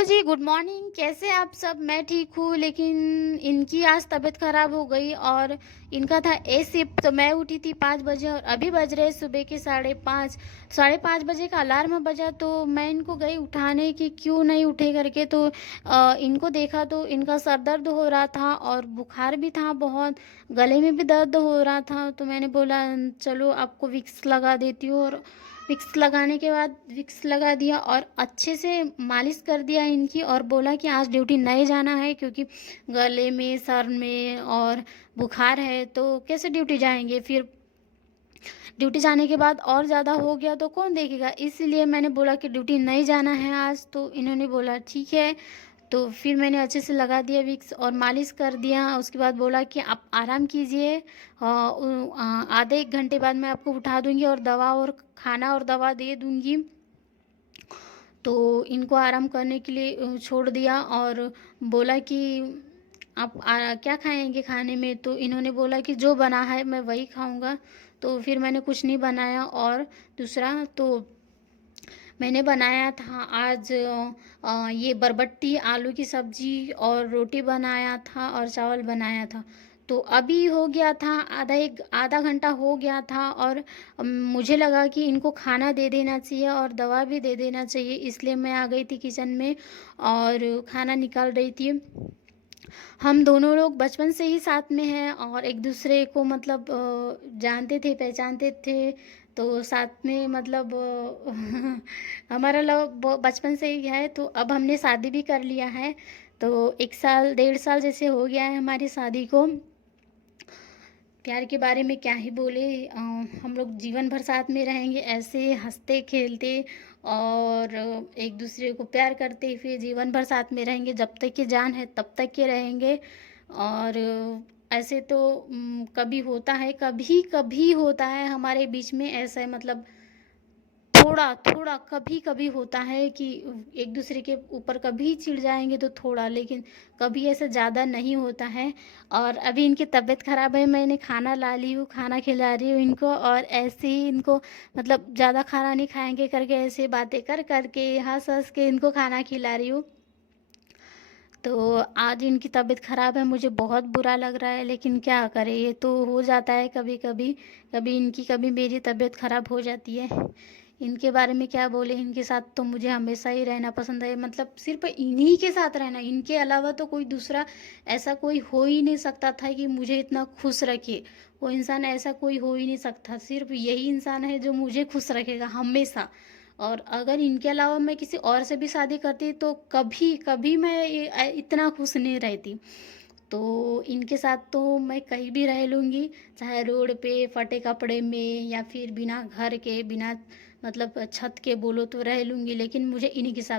Hello जी, good morning. कैसे हैं आप सब? मैं ठीक हूँ, लेकिन इनकी आज तबीयत ख़राब हो गई और इनका था ए शिफ्ट। तो मैं उठी थी 5 बजे और अभी बज रहे सुबह के 5:30। 5:30 बजे का अलार्म बजा तो मैं इनको गई उठाने कि क्यों नहीं उठे करके। तो इनको देखा तो इनका सर दर्द हो रहा था और बुखार भी था बहुत, गले में भी दर्द हो रहा था। तो मैंने बोला चलो आपको विक्स लगा देती हूँ, और विक्स लगाने के बाद विक्स लगा दिया और अच्छे से मालिश कर दिया इनकी, और बोला कि आज ड्यूटी नहीं जाना है क्योंकि गले में, सर में और बुखार है, तो कैसे ड्यूटी जाएंगे। फिर ड्यूटी जाने के बाद और ज़्यादा हो गया तो कौन देखेगा, इसलिए मैंने बोला कि ड्यूटी नहीं जाना है आज। तो इन्होंने बोला ठीक है। तो फिर मैंने अच्छे से लगा दिया विक्स और मालिश कर दिया। उसके बाद बोला कि आप आराम कीजिए, आधे 1 घंटे बाद मैं आपको उठा दूंगी और दवा और खाना और दवा दे दूंगी। तो इनको आराम करने के लिए छोड़ दिया और बोला कि आप क्या खाएंगे खाने में। तो इन्होंने बोला कि जो बना है मैं वही खाऊंगा। तो फिर मैंने कुछ नहीं बनाया। और दूसरा तो मैंने बनाया था आज ये बरबट्टी आलू की सब्जी और रोटी बनाया था और चावल बनाया था। तो अभी हो गया था, आधा घंटा हो गया था। और मुझे लगा कि इनको खाना दे देना चाहिए और दवा भी दे देना चाहिए, इसलिए मैं आ गई थी किचन में और खाना निकाल रही थी। हम दोनों लोग बचपन से ही साथ में हैं और एक दूसरे को मतलब जानते थे, पहचानते थे। तो साथ में मतलब हमारा लव बचपन से ही है। तो अब हमने शादी भी कर लिया है। तो 1 साल 1.5 साल जैसे हो गया है हमारी शादी को। प्यार के बारे में क्या ही बोले, हम लोग जीवन भर साथ में रहेंगे ऐसे हंसते खेलते और एक दूसरे को प्यार करते हुए जीवन भर साथ में रहेंगे, जब तक की जान है तब तक के रहेंगे। और ऐसे तो कभी होता है, कभी कभी होता है हमारे बीच में ऐसा है, मतलब थोड़ा थोड़ा कभी कभी होता है कि एक दूसरे के ऊपर कभी चिढ़ जाएंगे तो थोड़ा, लेकिन कभी ऐसा ज़्यादा नहीं होता है। और अभी इनकी तबीयत ख़राब है, मैंने खाना ला ली हूँ, खाना खिला रही हूँ इनको, और ऐसे ही इनको मतलब ज़्यादा खाना नहीं खाएंगे करके ऐसे बातें कर करके हंस हंस के इनको खाना खिला रही हूँ। तो आज इनकी तबीयत ख़राब है, मुझे बहुत बुरा लग रहा है, लेकिन क्या करें, ये तो हो जाता है कभी कभी। कभी इनकी कभी मेरी तबीयत ख़राब हो जाती है। इनके बारे में क्या बोले, इनके साथ तो मुझे हमेशा ही रहना पसंद है, मतलब सिर्फ इन्हीं के साथ रहना, इनके अलावा तो कोई दूसरा ऐसा कोई हो ही नहीं सकता था कि मुझे इतना खुश रखे। वो इंसान ऐसा कोई हो ही नहीं सकता, सिर्फ यही इंसान है जो मुझे खुश रखेगा हमेशा। और अगर इनके अलावा मैं किसी और से भी शादी करती तो कभी कभी मैं इतना खुश नहीं रहती। तो इनके साथ तो मैं कहीं भी रह लूँगी, चाहे रोड पे फटे कपड़े में या फिर बिना घर के, बिना मतलब छत के बोलो तो रह लूँगी, लेकिन मुझे इन्हीं के साथ